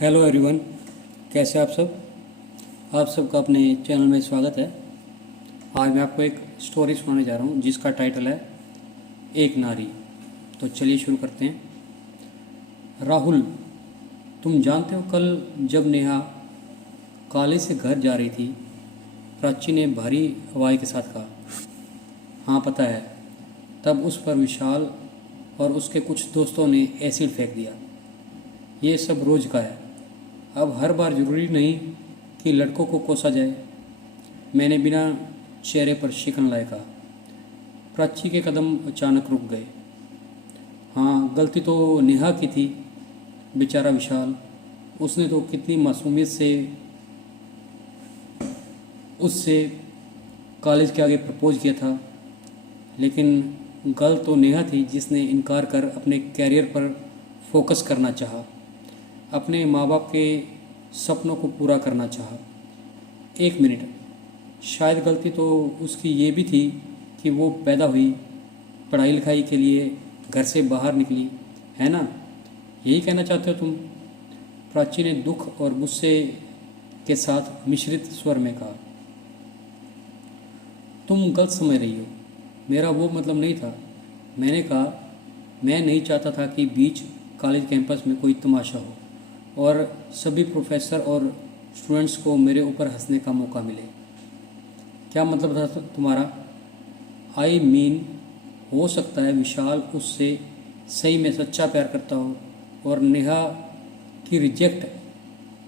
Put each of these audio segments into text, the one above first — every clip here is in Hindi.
हेलो एवरीवन, कैसे आप सब। आप सबका अपने चैनल में स्वागत है। आज मैं आपको एक स्टोरी सुनाने जा रहा हूँ जिसका टाइटल है एक नारी। तो चलिए शुरू करते हैं। राहुल, तुम जानते हो कल जब नेहा कॉलेज से घर जा रही थी, प्राची ने भारी आवाज़ के साथ कहा। हाँ पता है। तब उस पर विशाल और उसके कुछ दोस्तों ने एसिड फेंक दिया। ये सब रोज़ का है, अब हर बार ज़रूरी नहीं कि लड़कों को कोसा जाए। मैंने बिना चेहरे पर शिकन लाए कहा। प्राची के कदम अचानक रुक गए। हाँ, गलती तो नेहा की थी। बेचारा विशाल, उसने तो कितनी मासूमियत से उससे कॉलेज के आगे प्रपोज किया था। लेकिन गलत तो नेहा थी जिसने इनकार कर अपने कैरियर पर फोकस करना चाहा, अपने माँ बाप के सपनों को पूरा करना चाहा। एक मिनट, शायद गलती तो उसकी ये भी थी कि वो पैदा हुई, पढ़ाई लिखाई के लिए घर से बाहर निकली, है ना। यही कहना चाहते हो तुम? प्राची ने दुख और गुस्से के साथ मिश्रित स्वर में कहा। तुम गलत समझ रही हो, मेरा वो मतलब नहीं था। मैंने कहा, मैं नहीं चाहता था कि बीच कॉलेज कैंपस में कोई तमाशा हो और सभी प्रोफेसर और स्टूडेंट्स को मेरे ऊपर हंसने का मौका मिले। क्या मतलब था तुम्हारा? आई मीन, हो सकता है विशाल उससे सही में सच्चा प्यार करता हो और नेहा की रिजेक्ट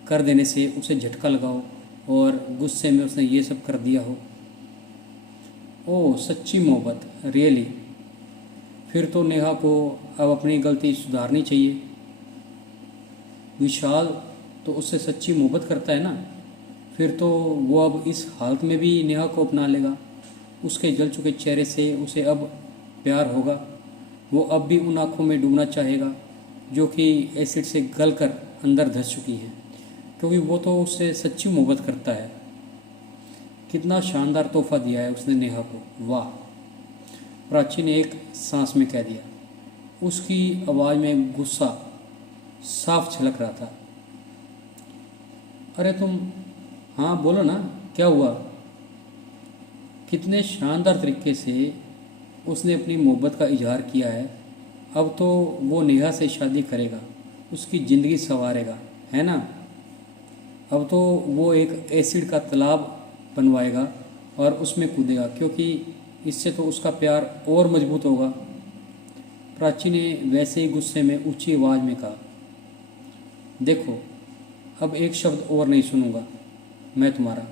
कर देने से उसे झटका लगा हो और गुस्से में उसने ये सब कर दिया हो। ओह, सच्ची मोहब्बत, रियली? फिर तो नेहा को अब अपनी गलती सुधारनी चाहिए। विशाल तो उससे सच्ची मोहब्बत करता है ना, फिर तो वो अब इस हालत में भी नेहा को अपना लेगा। उसके जल चुके चेहरे से उसे अब प्यार होगा। वो अब भी उन आँखों में डूबना चाहेगा जो कि एसिड से गल कर अंदर धंस चुकी हैं, क्योंकि वो तो उससे सच्ची मोहब्बत करता है। कितना शानदार तोहफा दिया है उसने नेहा को, वाह! प्राची ने एक सांस में कह दिया। उसकी आवाज़ में गुस्सा साफ झलक रहा था। अरे तुम, हाँ बोलो ना, क्या हुआ? कितने शानदार तरीके से उसने अपनी मोहब्बत का इजहार किया है। अब तो वो नेहा से शादी करेगा, उसकी ज़िंदगी संवारेगा, है ना। अब तो वो एक एसिड का तालाब बनवाएगा और उसमें कूदेगा, क्योंकि इससे तो उसका प्यार और मजबूत होगा। प्राची ने वैसे ही गुस्से में ऊंची आवाज़ में कहा। देखो, अब एक शब्द और नहीं सुनूंगा मैं तुम्हारा।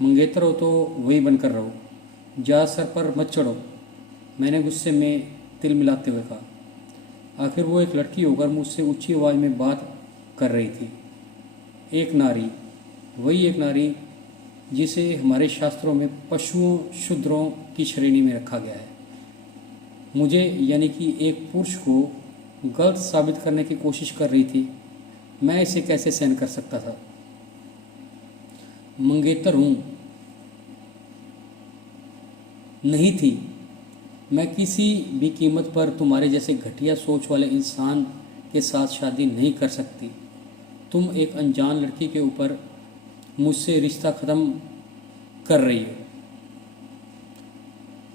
मंगेतर हो तो वही बनकर रहो, जा सर पर मत चढ़ो, मैंने गुस्से में तिल मिलाते हुए कहा। आखिर वो एक लड़की होकर मुझसे ऊंची आवाज़ में बात कर रही थी। एक नारी, वही एक नारी जिसे हमारे शास्त्रों में पशुओं शूद्रों की श्रेणी में रखा गया है। मुझे यानी कि एक पुरुष को गलत साबित करने की कोशिश कर रही थी। मैं इसे कैसे सहन कर सकता था? मंगेतर हूँ, नहीं थी। मैं किसी भी कीमत पर तुम्हारे जैसे घटिया सोच वाले इंसान के साथ शादी नहीं कर सकती। तुम एक अनजान लड़की के ऊपर मुझसे रिश्ता ख़त्म कर रही हो।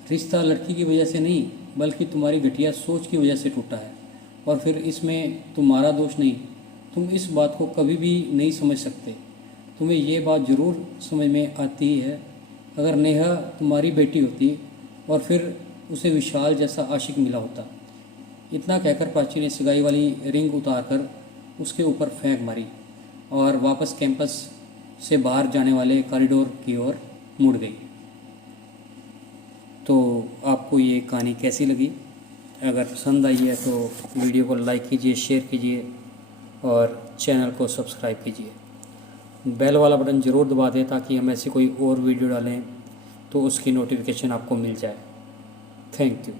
रिश्ता लड़की की वजह से नहीं, बल्कि तुम्हारी घटिया सोच की वजह से टूटा है, और फिर इसमें तुम्हारा दोष नहीं। तुम इस बात को कभी भी नहीं समझ सकते। तुम्हें ये बात ज़रूर समझ में आती है, अगर नेहा तुम्हारी बेटी होती और फिर उसे विशाल जैसा आशिक मिला होता। इतना कहकर प्राची ने सगाई वाली रिंग उतारकर उसके ऊपर फेंक मारी और वापस कैंपस से बाहर जाने वाले कॉरिडोर की ओर मुड़ गई। तो आपको ये कहानी कैसी लगी? अगर पसंद आई है तो वीडियो को लाइक कीजिए, शेयर कीजिए और चैनल को सब्सक्राइब कीजिए। बेल वाला बटन ज़रूर दबा दें ताकि हम ऐसी कोई और वीडियो डालें तो उसकी नोटिफिकेशन आपको मिल जाए। Thank you.